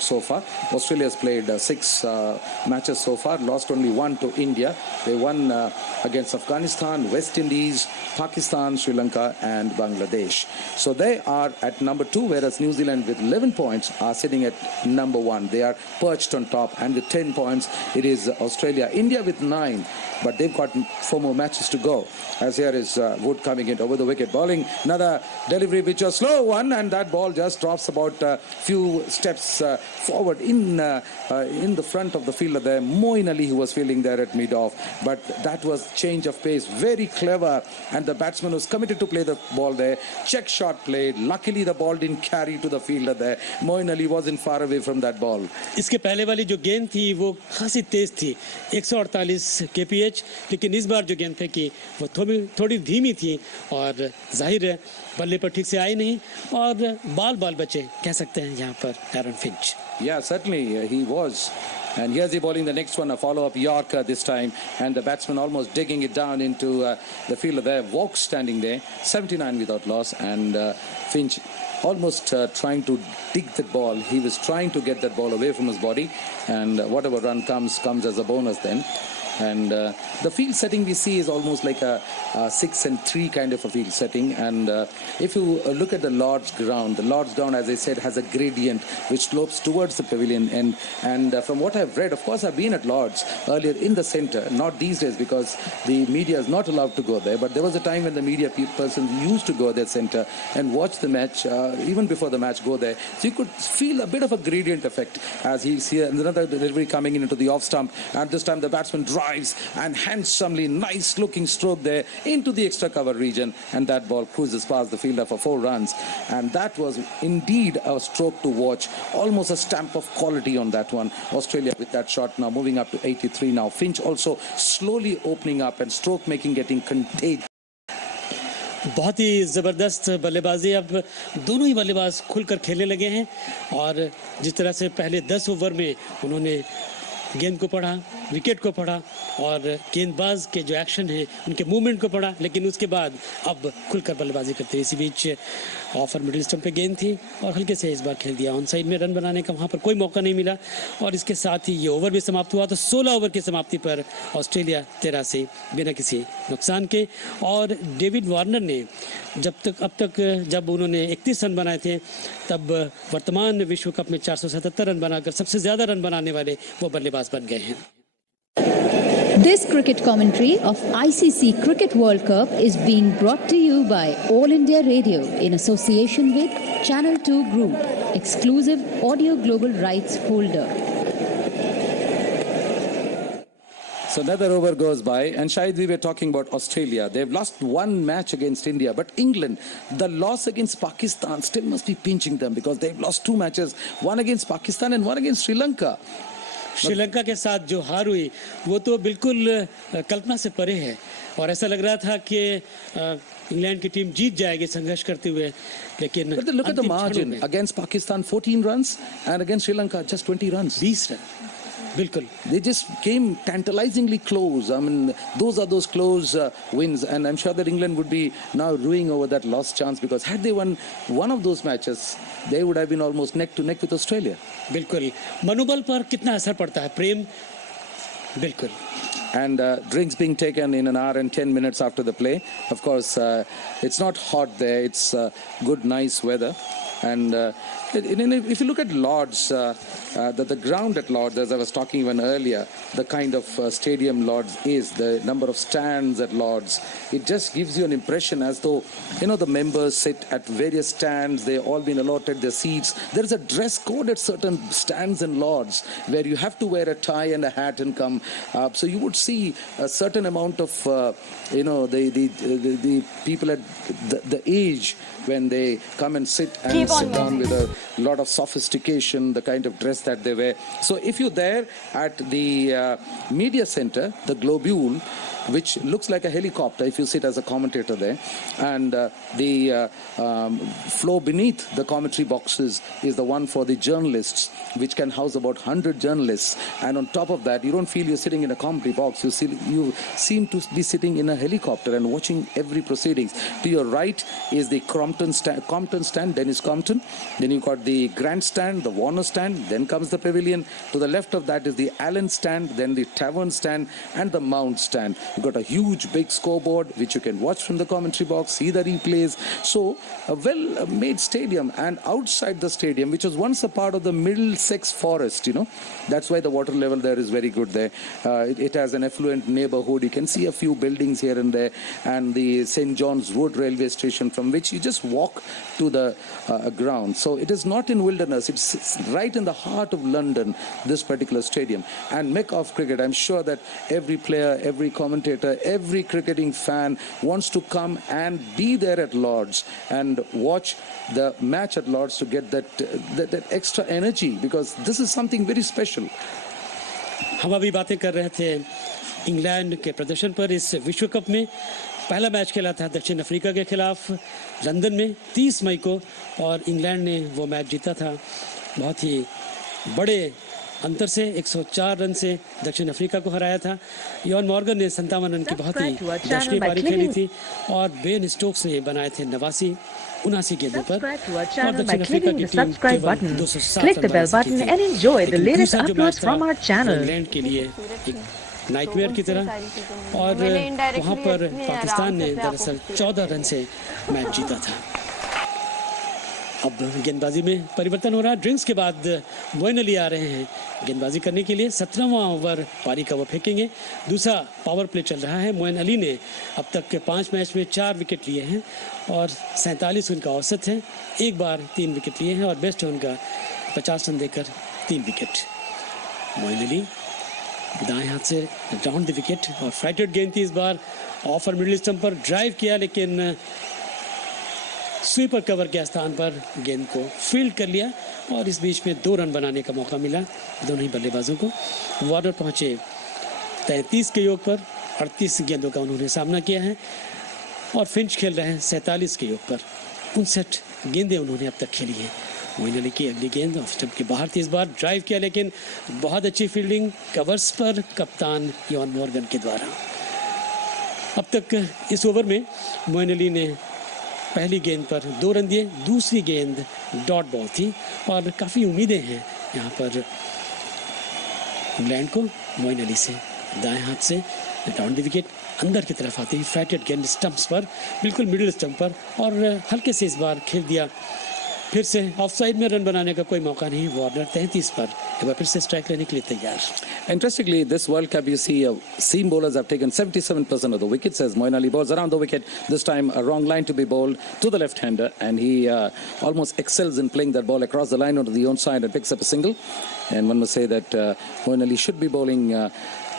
so far. Australia has played 6 matches so far, lost only 1 to India. They won against Afghanistan, West Indies, Pakistan, Sri Lanka and Bangladesh. So they are at number 2, whereas New Zealand with 11 points are sitting at number 1. They are perched on top, and with 10 points it is Australia. India with 9, but they've got 4 more matches to go. As here is Wood coming in over the wicket, bowling another delivery which was slow one, and that ball just drops about a few steps forward in the front of the fielder there. Moeen Ali, who was fielding there at mid-off, but that was change of pace, very clever, and the batsman was committed to play the ball there. Check shot played. Luckily the ball didn't carry to the fielder there. Moeen Ali wasn't far away from that ball. इसके पहले वाली जो गेंद थी वो खासी तेज थी, 148 kph, लेकिन इस बार जो गेंद फेंकी वो थोड़ी धीमी थी और जाहिर है बल्ले पर ठीक से आई नहीं और बाल बचे कह सकते हैं यहाँ पर Aaron Finch. Yeah, certainly he was. And here's he bowling the next one, a follow-up Yorker this time, and the batsman almost digging it down into the fielder there. Vauxhall standing there, 79 without loss, and Finch almost trying to dig that ball. He was trying to get that ball away from his body, and whatever run comes as a bonus then. And the field setting we see is almost like a 6 and 3 kind of a field setting. And if you look at the Lord's ground, as I said, has a gradient which slopes towards the pavilion end. And from what I've read, of course I've been at Lord's earlier in the centre, not these days because the media is not allowed to go there, but there was a time when the media person used to go there centre and watch the match, even before the match go there. So you could feel a bit of a gradient effect as he's here. And another delivery coming into the off stump, and this time the batsman drives and handsomely, nice looking stroke there into the extra cover region, and that ball cruises past the fielder for 4 runs. And that was indeed a stroke to watch, almost a stamp of quality on that one. Australia with that shot now moving up to 83 now. Finch also slowly opening up and stroke making getting contagious. बहुत ही ज़बरदस्त बल्लेबाजी. अब दोनों ही बल्लेबाज खुलकर खेलने लगे हैं और जिस तरह से पहले 10 ओवर में उन्होंने गेंद को पढ़ा, विकेट को पढ़ा और गेंदबाज के जो एक्शन है उनके मूवमेंट को पढ़ा, लेकिन उसके बाद अब खुलकर बल्लेबाजी करते हैं. इसी बीच ऑफर मिडिल स्टंप पे गेंद थी और हल्के से इस बार खेल दिया. ऑन साइड में रन बनाने का वहाँ पर कोई मौका नहीं मिला और इसके साथ ही ये ओवर भी समाप्त हुआ. तो 16 ओवर की समाप्ति पर ऑस्ट्रेलिया 13 से बिना किसी नुकसान के. और डेविड वार्नर ने अब तक जब उन्होंने 31 रन बनाए थे, तब वर्तमान विश्व कप में 477 रन बनाकर सबसे ज़्यादा रन बनाने वाले वो बल्लेबाज बन गए हैं. This cricket commentary of ICC Cricket World Cup is being brought to you by All India Radio in association with Channel 2 Group, exclusive audio global rights holder. So another over goes by, and Shahid, we were talking about Australia. They've lost 1 match against India, but England, the loss against Pakistan still must be pinching them because they've lost 2 matches, one against Pakistan and one against Sri Lanka. Sri Lanka के साथ जो हार हुई वो तो बिल्कुल कल्पना से परे है और ऐसा लग रहा था कि इंग्लैंड की टीम जीत जाएगी संघर्ष करते हुए, लेकिन But look at the margin. Against Pakistan 14 runs and against Sri Lanka just 20 runs. 20 run. बिल्कुल. They just came tantalizingly close. I mean, those are those close wins, and I'm sure that England would be now ruing over that lost chance because had they won one of those matches, they would have been almost neck to neck with Australia. बिल्कुल. मनोबल पर कितना असर पड़ता है प्रेम. बिल्कुल. And drinks being taken in an hour and 10 minutes after the play. Of course, it's not hot there. It's good, nice weather. And if you look at Lord's, the ground at Lord's, as I was talking even earlier, the kind of stadium Lord's is, the number of stands at Lord's, it just gives you an impression as though, the members sit at various stands, they've all been allotted their seats. There is a dress code at certain stands in Lord's where you have to wear a tie and a hat and come. So you would see a certain amount of, the people at the age when they come and sit and sit down with a lot of sophistication, the kind of dress that they wear. So if you're there at the media center, the globule, which looks like a helicopter if you sit as a commentator there, and the floor beneath the commentary boxes is the one for the journalists, which can house about 100 journalists, and on top of that you don't feel you're sitting in a commentary box, you seem to be sitting in a helicopter and watching every proceedings. To your right is the Compton stand, Dennis Cummins fountain. Then you've got the grandstand, the Warner stand. Then comes the pavilion. To the left of that is the Allen stand, then the Tavern stand, and the Mount stand. You've got a huge big scoreboard which you can watch from the commentary box, see the replays. So a well-made stadium, and outside the stadium, which was once a part of the Middlesex Forest, you know, that's why the water level there is very good there. It has an affluent neighborhood. You can see a few buildings here and there, and the St. John's Wood railway station, from which you just walk to the ground. So it is not in wilderness. It's right in the heart of London, this particular stadium. And mecca of cricket, I'm sure that every player, every commentator, every cricketing fan wants to come and be there at Lord's and watch the match at Lord's to get that extra energy, because this is something very special. हम अभी बातें कर रहे थे England के प्रदर्शन पर। इस विश्व कप में पहला मैच खेला था दक्षिण अफ्रीका के खिलाफ लंदन में 30 मई को, और इंग्लैंड ने वो मैच जीता था बहुत ही बड़े अंतर से। 104 रन से दक्षिण अफ्रीका को हराया था। इयान मॉर्गन ने 57 रन की बहुत ही दर्शनीय पारी खेली थी, और बेन स्टोक्स ने बनाए थे 79 गेंदों पर। और दक्षिण अफ्रीका की टीम केवल 207 रन इंग्लैंड के लिए एक नाइटमेयर की तरह, और वहां पर पाकिस्तान ने दरअसल 14 रन से मैच जीता था। अब गेंदबाजी में परिवर्तन हो रहा है। ड्रिंक्स के बाद मोइन अली आ रहे हैं गेंदबाजी करने के लिए। 17वां ओवर पारी का वो फेंकेंगे। दूसरा पावर प्ले चल रहा है। मोइन अली ने अब तक के 5 मैच में 4 विकेट लिए हैं, और 47 उनका औसत है। एक बार 3 विकेट लिए हैं, और बेस्ट है उनका 50 रन देकर 3 विकेट। मोइन अली दाएं हाथ से राउंड द विकेट, और फ्लाइटेड गेंद थी इस बार। ऑफर मिडिल स्टंप पर ड्राइव किया, लेकिन स्वीपर कवर के स्थान पर गेंद को फील्ड कर लिया, और इस बीच में 2 रन बनाने का मौका मिला दोनों ही बल्लेबाजों को। वार्नर पहुंचे 33 के योग पर, 38 गेंदों का उन्होंने सामना किया है, और फिंच खेल रहे हैं 47 के योग पर। 59 गेंदें उन्होंने अब तक खेली हैं। मोइन अली की अगली गेंद ऑफ स्टंप के बाहर थी, इस बार ड्राइव किया, लेकिन बहुत अच्छी फील्डिंग कवर्स पर कप्तान इयान मॉर्गन के द्वारा। अब तक इस ओवर में मोइन अली ने पहली गेंद पर 2 रन दिए, दूसरी गेंद डॉट बॉल थी, और काफ़ी उम्मीदें हैं यहाँ पर इंग्लैंड को। मोइन अली से दाएं हाथ से राउंड द विकेट अंदर की तरफ आती है, फ्लैटेड गेंद स्टंप्स पर, बिल्कुल मिडिल स्टंप पर, और हल्के से इस बार खेल दिया। फिर से ऑफसाइड में रन बनाने का कोई मौका नहीं। वार्नर 33 पर एक बार फिर से स्ट्राइक लेने के लिए तैयार। Interestingly, this World Cup, you see, seam bowlers have taken 77% of the wickets as Moeen Ali bowls around the wicket. This time, a wrong line to be bowled to the left-hander, and he almost excels in playing that ball across the line onto the own side and picks up a single. And one must say that Moeen Ali should be bowling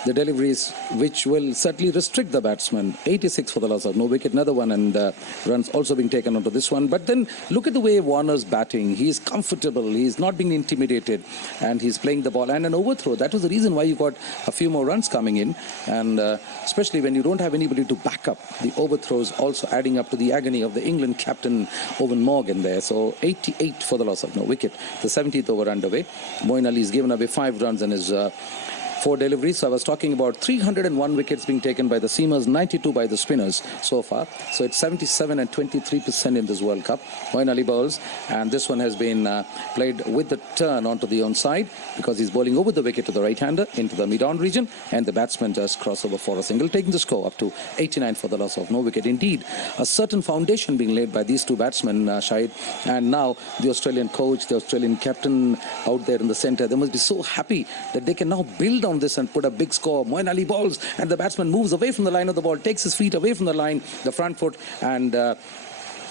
the deliveries which will certainly restrict the batsman. 86 for the loss of no wicket, another one, and runs also being taken onto this one. But then look at the way Warner's batting. He's comfortable, he's not being intimidated, and he's playing the ball. And an overthrow, that was the reason why you got a few more runs coming in, and especially when you don't have anybody to back up. The overthrows also adding up to the agony of the England captain Eoin Morgan there. So 88 for the loss of no wicket. The 70th over underway. Moeen Ali's given away 5 runs in his 4 deliveries. So I was talking about 301 wickets being taken by the seamers, 92 by the spinners so far. So it's 77 and 23% in this World Cup. Moeen Ali bowls, and this one has been played with the turn onto the onside, because he's bowling over the wicket to the right-hander into the mid-on region, and the batsman just cross over for a single, taking the score up to 89 for the loss of no wicket. Indeed, a certain foundation being laid by these two batsmen, Shahid, and now the Australian coach, the Australian captain out there in the centre, they must be so happy that they can now build on this and put a big score. Moeen Ali bowls, and the batsman moves away from the line of the ball, takes his feet away from the line, the front foot, and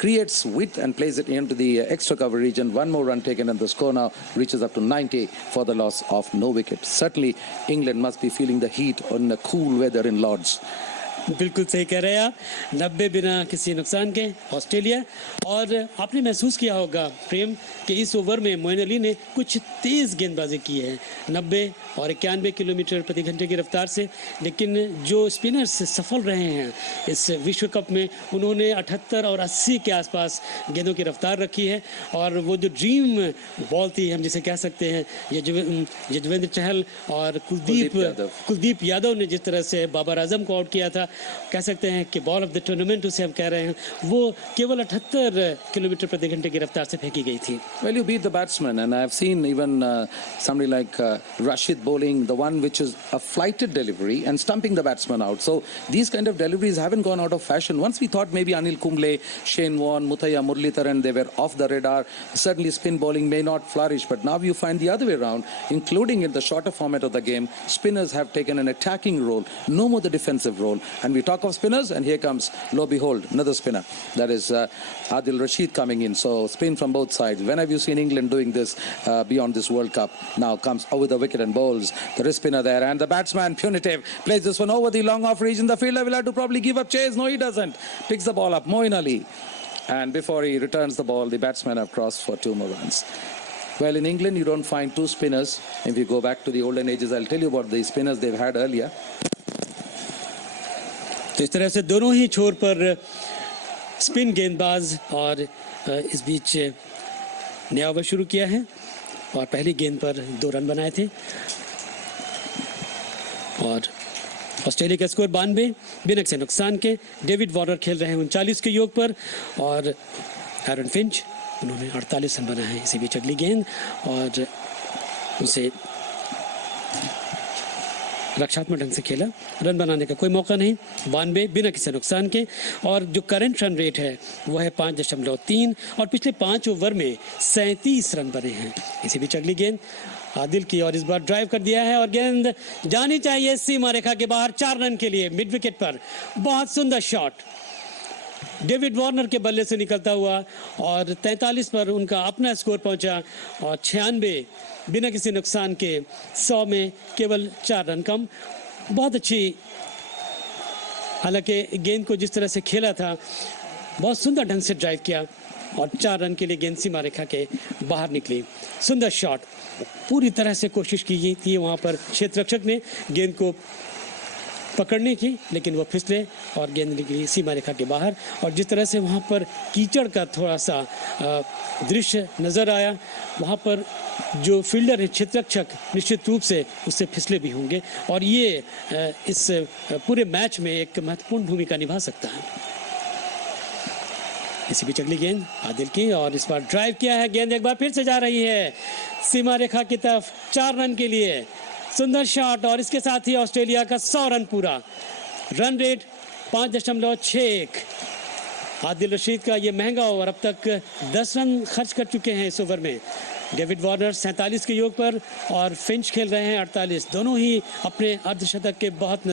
creates width and plays it into the extra cover region. 1 more run taken, and the score now reaches up to 90 for the loss of no wicket. Certainly, England must be feeling the heat on the cool weather in Lord's. बिल्कुल सही कह रहे हैं आप। 90 बिना किसी नुकसान के ऑस्ट्रेलिया। और आपने महसूस किया होगा प्रेम कि इस ओवर में मोइन अली ने कुछ तेज़ गेंदबाजी की है 90 और 91 किलोमीटर प्रति घंटे की रफ्तार से, लेकिन जो स्पिनर्स सफल रहे हैं इस विश्व कप में, उन्होंने 78 और 80 के आसपास गेंदों की रफ्तार रखी है। और वो जो ड्रीम बॉल थी, हम जिसे कह सकते हैं, यजुवेंद्र चहल और कुलदीप यादव ने जिस तरह से बाबर आजम को आउट किया था, कह सकते हैं कि बॉल ऑफ द टूर्नामेंट उसे हम कह रहे हैं, वो केवल 78 किलोमीटर प्रति घंटे की रफ्तार से फेंकी गई थी. Well, you beat the batsman, and I've seen even somebody like Rashid bowling the one which is a flighted delivery and stumping the batsman out. So these kind of deliveries haven't gone out of fashion. Once we thought maybe Anil Kumble, Shane Warne, Muthaiya Muralitharan, they were off the radar. Certainly spin bowling may not flourish, but now you find the other way around, including in the shorter format of the game, spinners have taken an attacking role, no more the defensive role. And we talk of spinners, and here comes, lo behold, another spinner. That is Adil Rashid coming in. So spin from both sides. When have you seen England doing this beyond this World Cup? Now comes over the wicket and bowls. The wrist spinner there, and the batsman, punitive, plays this one over the long off region. The fielder will have to probably give up chase. No, he doesn't. Picks the ball up, Moeen Ali. And before he returns the ball, the batsmen have crossed for 2 more runs. Well, in England, you don't find 2 spinners. If you go back to the olden ages, I'll tell you about the spinners they've had earlier. तो इस तरह से दोनों ही छोर पर spin गेंदबाज और इस बीच नया ओवर शुरू किया है और पहली गेंद पर 2 रन बनाए थे. और ऑस्ट्रेलिया का स्कोर 92 बिना किसी नुकसान के. डेविड वार्नर खेल रहे हैं 39 के योग पर और एरन फिंच उन्होंने 48 रन बनाए हैं. इसी बीच अगली गेंद और उसे रक्षात्मक ढंग से खेला, रन बनाने का कोई मौका नहीं. 92 बिना किसी नुकसान के. और जो करंट रन रेट है वो है 5.3 और पिछले 5 ओवर में 37 रन बने हैं. इसी बीच अगली गेंद आदिल की और इस बार ड्राइव कर दिया है और गेंद जानी चाहिए सीमा रेखा के बाहर 4 रन के लिए मिड विकेट पर. बहुत सुंदर शॉट डेविड वार्नर के बल्ले से निकलता हुआ और 43 पर उनका अपना स्कोर पहुंचा और 96 बिना किसी नुकसान के. 100 में केवल 4 रन कम. बहुत अच्छी, हालांकि गेंद को जिस तरह से खेला था बहुत सुंदर ढंग से ड्राइव किया और 4 रन के लिए गेंद सीमा रेखा के बाहर निकली. सुंदर शॉट, पूरी तरह से कोशिश की गई थी वहाँ पर क्षेत्र रक्षक ने गेंद को पकड़ने की, लेकिन वो फिसले और गेंद निकली सीमा रेखा के बाहर. और जिस तरह से वहाँ पर कीचड़ का थोड़ा सा दृश्य नज़र आया, वहाँ पर जो फील्डर है क्षेत्र रक्षक निश्चित रूप से उससे फिसले भी होंगे और ये इस पूरे मैच में एक महत्वपूर्ण भूमिका निभा सकता है. इसी बीच अगली गेंद आदिल की और इस बार ड्राइव किया है. गेंद एक बार फिर से जा रही है सीमा रेखा की तरफ 4 रन के लिए. सुंदर शॉट और इसके साथ ही ऑस्ट्रेलिया का 100 रन पूरा. Run rate 5.61. आदिल रशीद का ये महंगा ओवर, अब तक 10 रन खर्च कर चुके हैं इस ओवर में. डेविड वार्नर 47 के योग पर और फिंच खेल रहे हैं 48. दोनों ही अपने अर्धशतक के बहुत